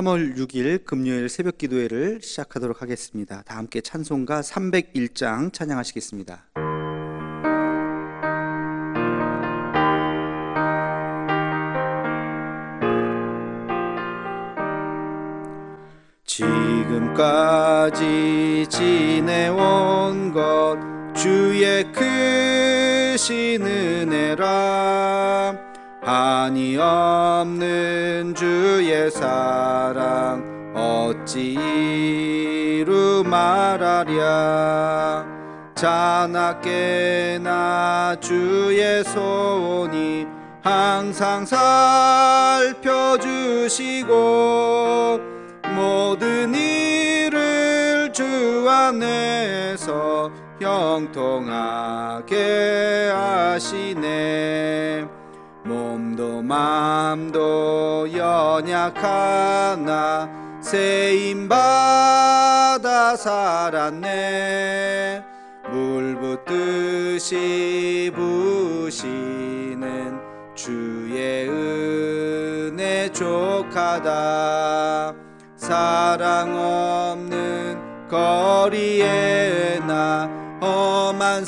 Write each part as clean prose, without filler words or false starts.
3월 6일 금요일 새벽 기도회를 시작하도록 하겠습니다. 다 함께 찬송가 301장 찬양하시겠습니다. 지금까지 지내온 것 주의 크신 은혜라. 한이 없는 주의 사랑 어찌 이루 말하랴. 자나깨나 주의 손이 항상 살펴주시고 모든 일을 주 안에서 형통하게 하시네. 몸도 맘도 연약하나 세임받아 살았네. 물 붓듯이 부시는 주의 은혜 족하다. 사랑 없는 거리에 나 험한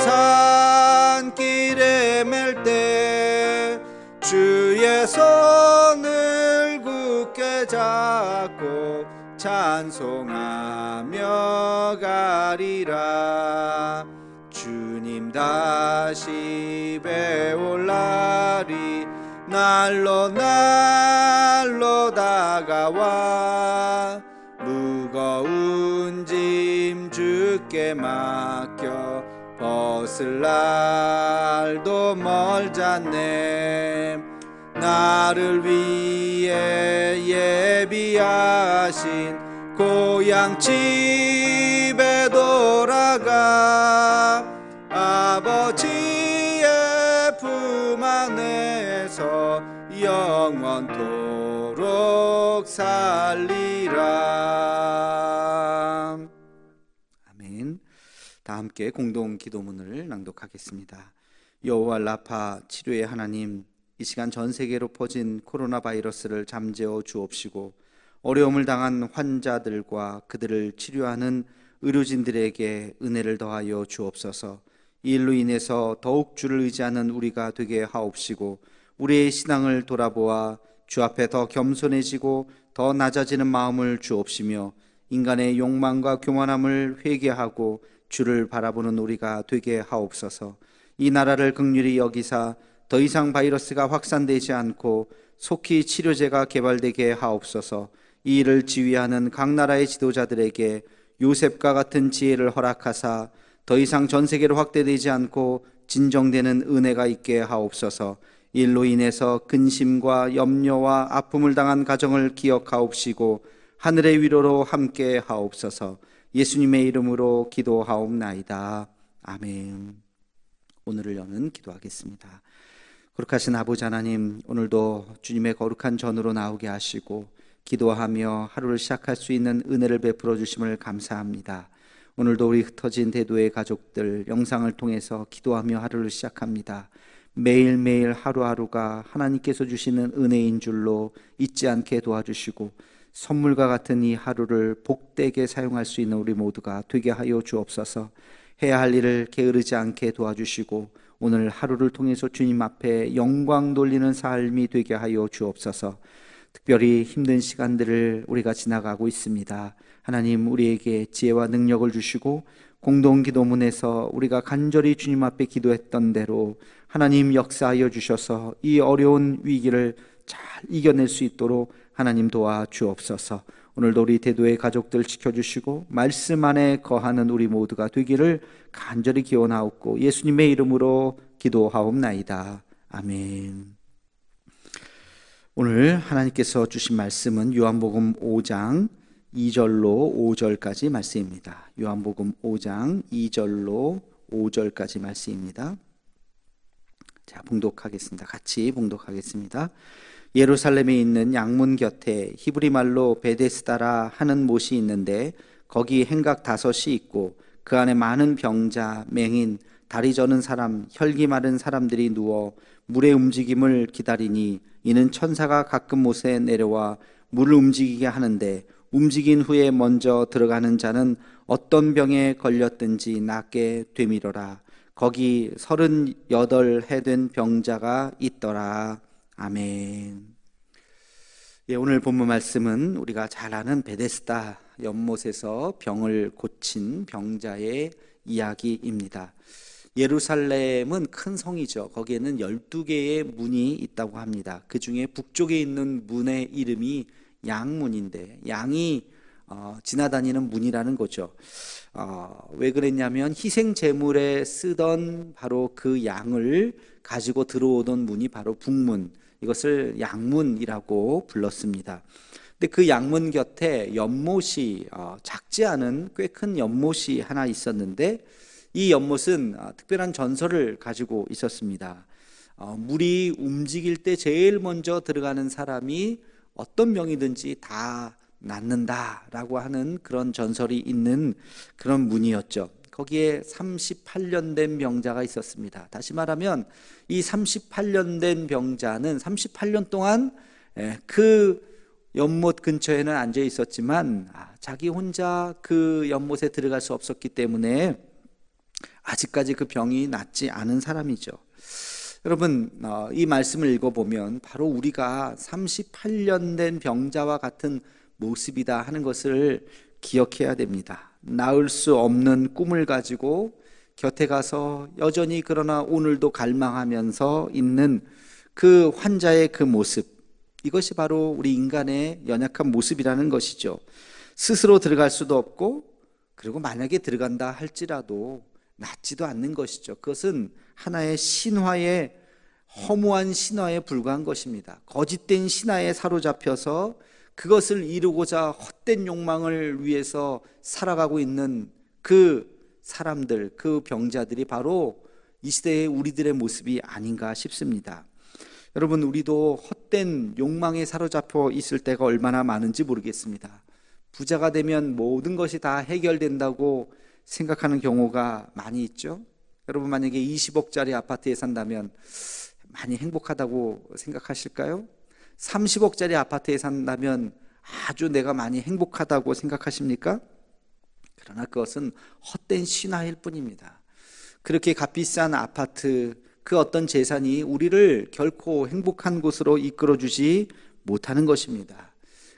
산길에 맬 때 주의 손을 굳게 잡고 찬송하며 가리라. 주님 다시 배울 날이 날로 날로 다가와. 무거운 짐 주께 맡겨 벗을 날도 멀잖네. 나를 위해 예비하신 고향 집에 돌아가 아버지의 품 안에서 영원토록 살리라. 아멘. 다 함께 공동 기도문을 낭독하겠습니다. 여호와 라파 치료의 하나님, 이 시간 전 세계로 퍼진 코로나 바이러스를 잠재워 주옵시고 어려움을 당한 환자들과 그들을 치료하는 의료진들에게 은혜를 더하여 주옵소서. 이 일로 인해서 더욱 주를 의지하는 우리가 되게 하옵시고 우리의 신앙을 돌아보아 주 앞에 더 겸손해지고 더 낮아지는 마음을 주옵시며 인간의 욕망과 교만함을 회개하고 주를 바라보는 우리가 되게 하옵소서. 이 나라를 긍휼히 여기사 더 이상 바이러스가 확산되지 않고 속히 치료제가 개발되게 하옵소서. 이 일을 지휘하는 각 나라의 지도자들에게 요셉과 같은 지혜를 허락하사 더 이상 전 세계로 확대되지 않고 진정되는 은혜가 있게 하옵소서. 일로 인해서 근심과 염려와 아픔을 당한 가정을 기억하옵시고 하늘의 위로로 함께 하옵소서. 예수님의 이름으로 기도하옵나이다. 아멘. 오늘을 여는 기도하겠습니다. 거룩하신 아버지 하나님, 오늘도 주님의 거룩한 전으로 나오게 하시고 기도하며 하루를 시작할 수 있는 은혜를 베풀어 주심을 감사합니다. 오늘도 우리 흩어진 대도의 가족들 영상을 통해서 기도하며 하루를 시작합니다. 매일매일 하루하루가 하나님께서 주시는 은혜인 줄로 잊지 않게 도와주시고 선물과 같은 이 하루를 복되게 사용할 수 있는 우리 모두가 되게 하여 주옵소서. 해야 할 일을 게으르지 않게 도와주시고 오늘 하루를 통해서 주님 앞에 영광 돌리는 삶이 되게 하여 주옵소서. 특별히 힘든 시간들을 우리가 지나가고 있습니다. 하나님, 우리에게 지혜와 능력을 주시고 공동기도문에서 우리가 간절히 주님 앞에 기도했던 대로 하나님 역사하여 주셔서 이 어려운 위기를 잘 이겨낼 수 있도록 하나님 도와주옵소서. 오늘도 우리 대도의 가족들 지켜주시고 말씀 안에 거하는 우리 모두가 되기를 간절히 기원하옵고 예수님의 이름으로 기도하옵나이다. 아멘. 오늘 하나님께서 주신 말씀은 요한복음 5장 2절로 5절까지 말씀입니다. 요한복음 5장 2절로 5절까지 말씀입니다. 자, 봉독하겠습니다. 같이 봉독하겠습니다. 예루살렘에 있는 양문 곁에 히브리 말로 베데스다라 하는 못이 있는데 거기 행각 5이 있고 그 안에 많은 병자, 맹인, 다리 저는 사람, 혈기 마른 사람들이 누워 물의 움직임을 기다리니 이는 천사가 가끔 못에 내려와 물을 움직이게 하는데 움직인 후에 먼저 들어가는 자는 어떤 병에 걸렸든지 낫게 되미러라. 거기 38해 된 병자가 있더라. 아멘. 예, 오늘 본문 말씀은 우리가 잘 아는 베데스다 연못에서 병을 고친 병자의 이야기입니다. 예루살렘은 큰 성이죠. 거기에는 12개의 문이 있다고 합니다. 그 중에 북쪽에 있는 문의 이름이 양문인데, 양이 지나다니는 문이라는 거죠. 왜 그랬냐면 희생 제물에 쓰던 바로 그 양을 가지고 들어오던 문이 바로 북문, 이것을 양문이라고 불렀습니다. 근데 그 양문 곁에 연못이 작지 않은 꽤 큰 연못이 하나 있었는데, 이 연못은 특별한 전설을 가지고 있었습니다. 물이 움직일 때 제일 먼저 들어가는 사람이 어떤 병이든지 다 낫는다라고 하는 그런 전설이 있는 그런 문이었죠. 거기에 38년 된 병자가 있었습니다. 다시 말하면 이 38년 된 병자는 38년 동안 그 연못 근처에는 앉아 있었지만 자기 혼자 그 연못에 들어갈 수 없었기 때문에 아직까지 그 병이 낫지 않은 사람이죠. 여러분, 이 말씀을 읽어보면 바로 우리가 38년 된 병자와 같은 모습이다 하는 것을 기억해야 됩니다. 나을 수 없는 꿈을 가지고 곁에 가서 여전히 그러나 오늘도 갈망하면서 있는 그 환자의 그 모습, 이것이 바로 우리 인간의 연약한 모습이라는 것이죠. 스스로 들어갈 수도 없고, 그리고 만약에 들어간다 할지라도 낫지도 않는 것이죠. 그것은 하나의 신화의, 허무한 신화에 불과한 것입니다. 거짓된 신화에 사로잡혀서 그것을 이루고자 헛된 욕망을 위해서 살아가고 있는 그 사람들, 그 병자들이 바로 이 시대의 우리들의 모습이 아닌가 싶습니다. 여러분, 우리도 헛된 욕망에 사로잡혀 있을 때가 얼마나 많은지 모르겠습니다. 부자가 되면 모든 것이 다 해결된다고 생각하는 경우가 많이 있죠. 여러분, 만약에 20억짜리 아파트에 산다면 많이 행복하다고 생각하실까요? 30억짜리 아파트에 산다면 아주 내가 많이 행복하다고 생각하십니까? 그러나 그것은 헛된 신화일 뿐입니다. 그렇게 값비싼 아파트, 그 어떤 재산이 우리를 결코 행복한 곳으로 이끌어주지 못하는 것입니다.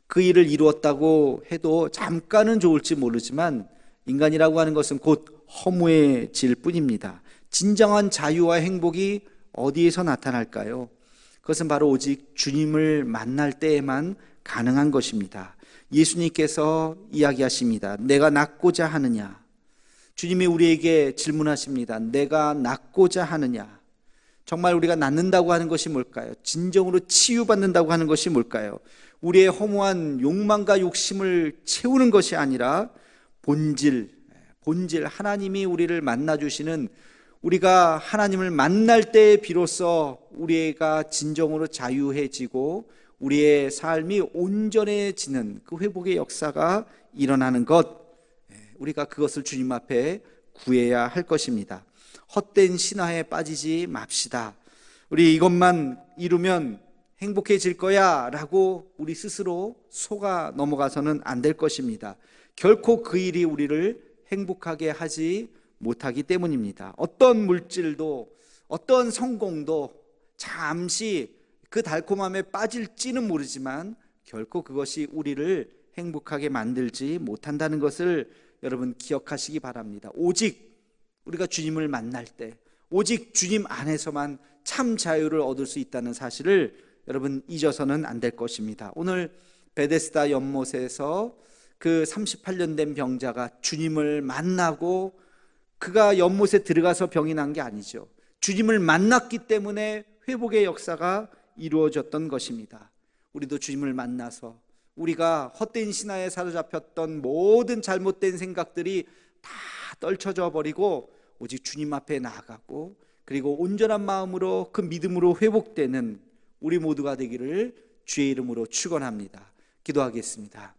그 일을 이루었다고 해도 잠깐은 좋을지 모르지만 인간이라고 하는 것은 곧 허무해질 뿐입니다. 진정한 자유와 행복이 어디에서 나타날까요? 그것은 바로 오직 주님을 만날 때에만 가능한 것입니다. 예수님께서 이야기하십니다. 내가 낫고자 하느냐? 주님이 우리에게 질문하십니다. 내가 낫고자 하느냐? 정말 우리가 낫는다고 하는 것이 뭘까요? 진정으로 치유받는다고 하는 것이 뭘까요? 우리의 허무한 욕망과 욕심을 채우는 것이 아니라 본질, 하나님이 우리를 만나주시는, 우리가 하나님을 만날 때 비로소 우리가 진정으로 자유해지고 우리의 삶이 온전해지는 그 회복의 역사가 일어나는 것, 우리가 그것을 주님 앞에 구해야 할 것입니다. 헛된 신화에 빠지지 맙시다. 우리 이것만 이루면 행복해질 거야 라고 우리 스스로 속아 넘어가서는 안 될 것입니다. 결코 그 일이 우리를 행복하게 하지 못하기 때문입니다. 어떤 물질도, 어떤 성공도 잠시 그 달콤함에 빠질지는 모르지만 결코 그것이 우리를 행복하게 만들지 못한다는 것을 여러분 기억하시기 바랍니다. 오직 우리가 주님을 만날 때, 오직 주님 안에서만 참 자유를 얻을 수 있다는 사실을 여러분 잊어서는 안 될 것입니다. 오늘 베데스다 연못에서 그 38년 된 병자가 주님을 만나고, 그가 연못에 들어가서 병이 난 게 아니죠. 주님을 만났기 때문에 회복의 역사가 이루어졌던 것입니다. 우리도 주님을 만나서 우리가 헛된 신화에 사로잡혔던 모든 잘못된 생각들이 다 떨쳐져 버리고 오직 주님 앞에 나아가고, 그리고 온전한 마음으로 그 믿음으로 회복되는 우리 모두가 되기를 주의 이름으로 축원합니다. 기도하겠습니다.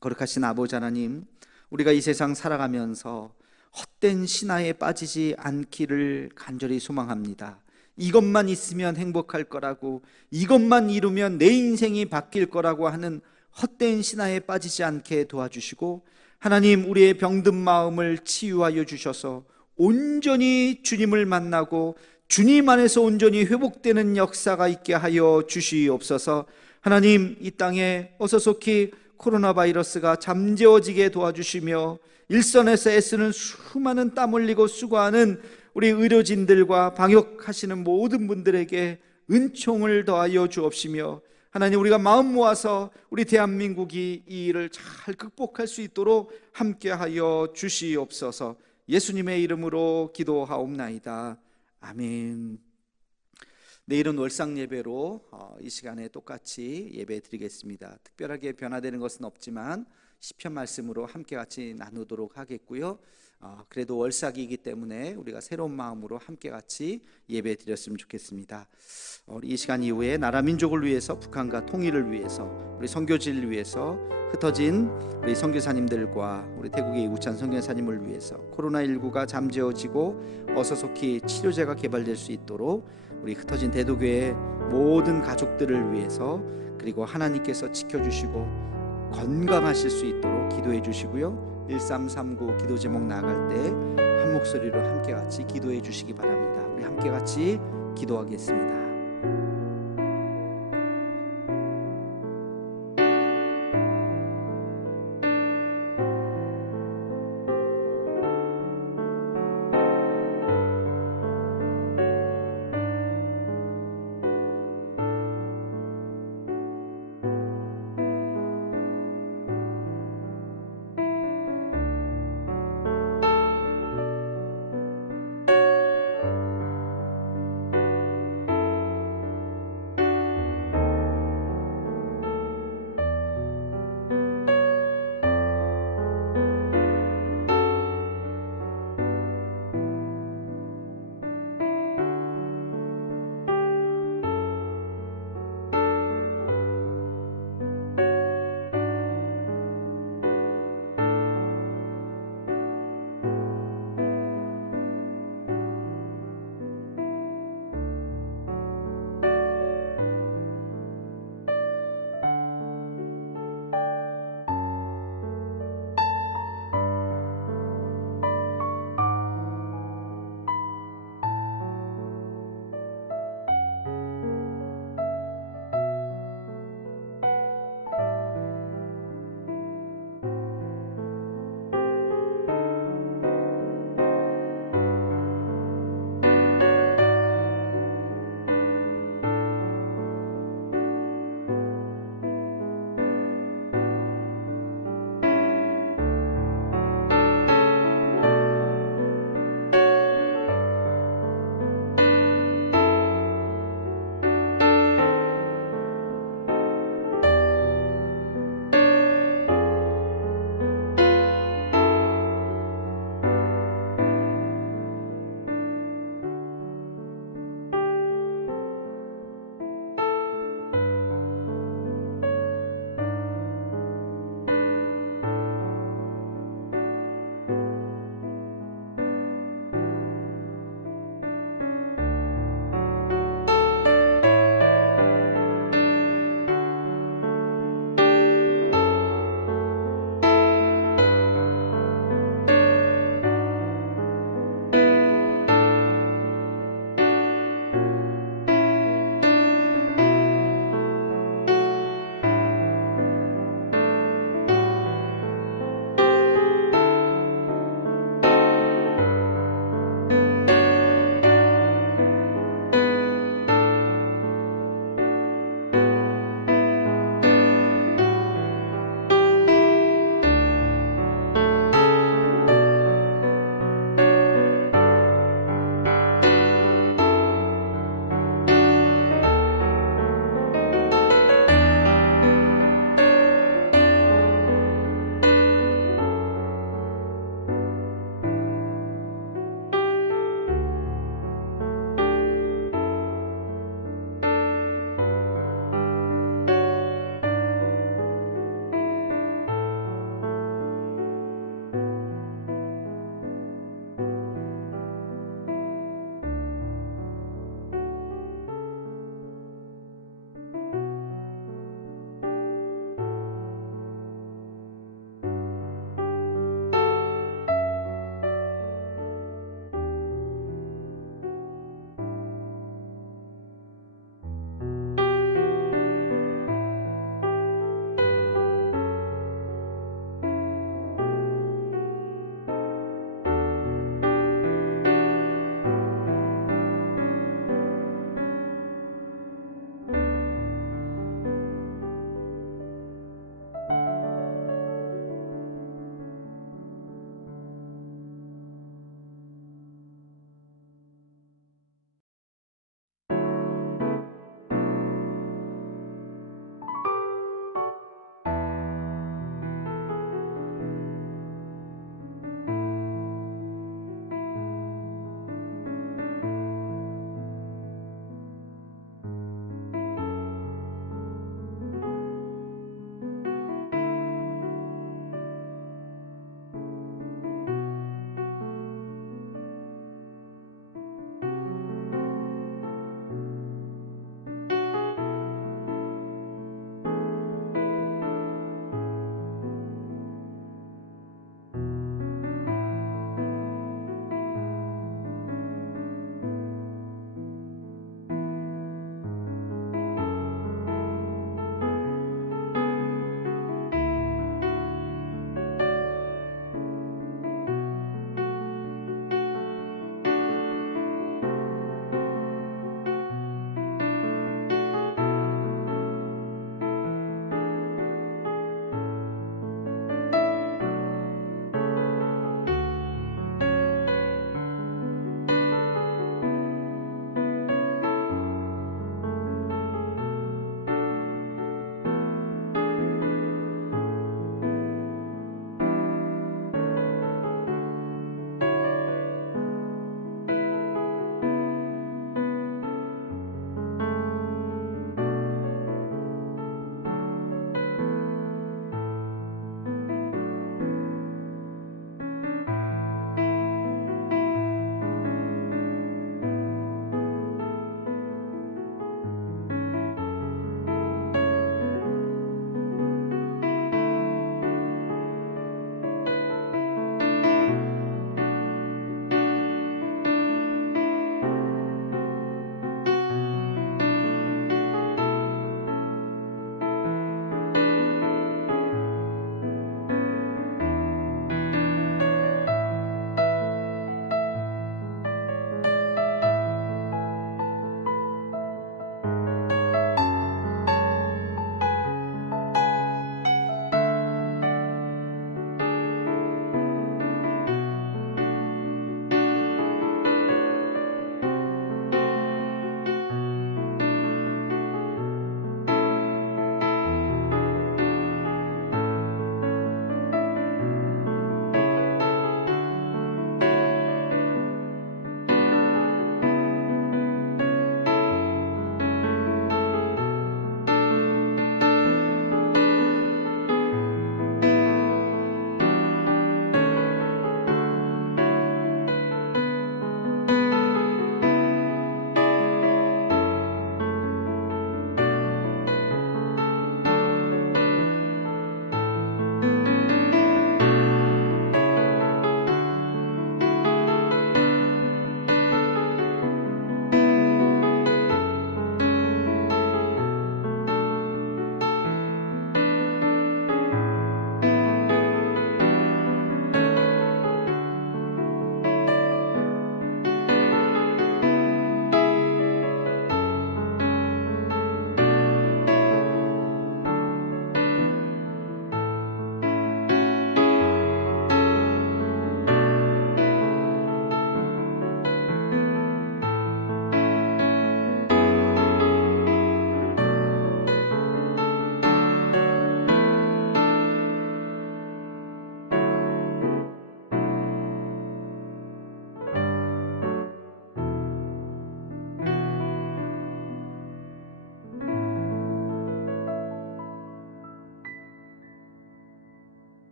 거룩하신 아버지 하나님, 우리가 이 세상 살아가면서 헛된 신화에 빠지지 않기를 간절히 소망합니다. 이것만 있으면 행복할 거라고, 이것만 이루면 내 인생이 바뀔 거라고 하는 헛된 신화에 빠지지 않게 도와주시고, 하나님 우리의 병든 마음을 치유하여 주셔서 온전히 주님을 만나고 주님 안에서 온전히 회복되는 역사가 있게 하여 주시옵소서. 하나님, 이 땅에 어서속히 코로나 바이러스가 잠재워지게 도와주시며 일선에서 애쓰는 수많은 땀 흘리고 수고하는 우리 의료진들과 방역하시는 모든 분들에게 은총을 더하여 주옵시며, 하나님 우리가 마음 모아서 우리 대한민국이 이 일을 잘 극복할 수 있도록 함께하여 주시옵소서. 예수님의 이름으로 기도하옵나이다. 아멘. 내일은 월상 예배로 이 시간에 똑같이 예배 드리겠습니다. 특별하게 변화되는 것은 없지만 시편 말씀으로 함께 같이 나누도록 하겠고요. 그래도 월삭이기 때문에 우리가 새로운 마음으로 함께 같이 예배 드렸으면 좋겠습니다. 이 시간 이후에 나라 민족을 위해서, 북한과 통일을 위해서, 우리 선교지를 위해서, 흩어진 우리 선교사님들과 우리 태국의 우찬 선교사님을 위해서 코로나19가 잠재워지고 어서속히 치료제가 개발될 수 있도록 우리 흩어진 대도교의 모든 가족들을 위해서, 그리고 하나님께서 지켜주시고 건강하실 수 있도록 기도해 주시고요. 1339 기도 제목 나아갈 때 한 목소리로 함께 같이 기도해 주시기 바랍니다. 우리 함께 같이 기도하겠습니다.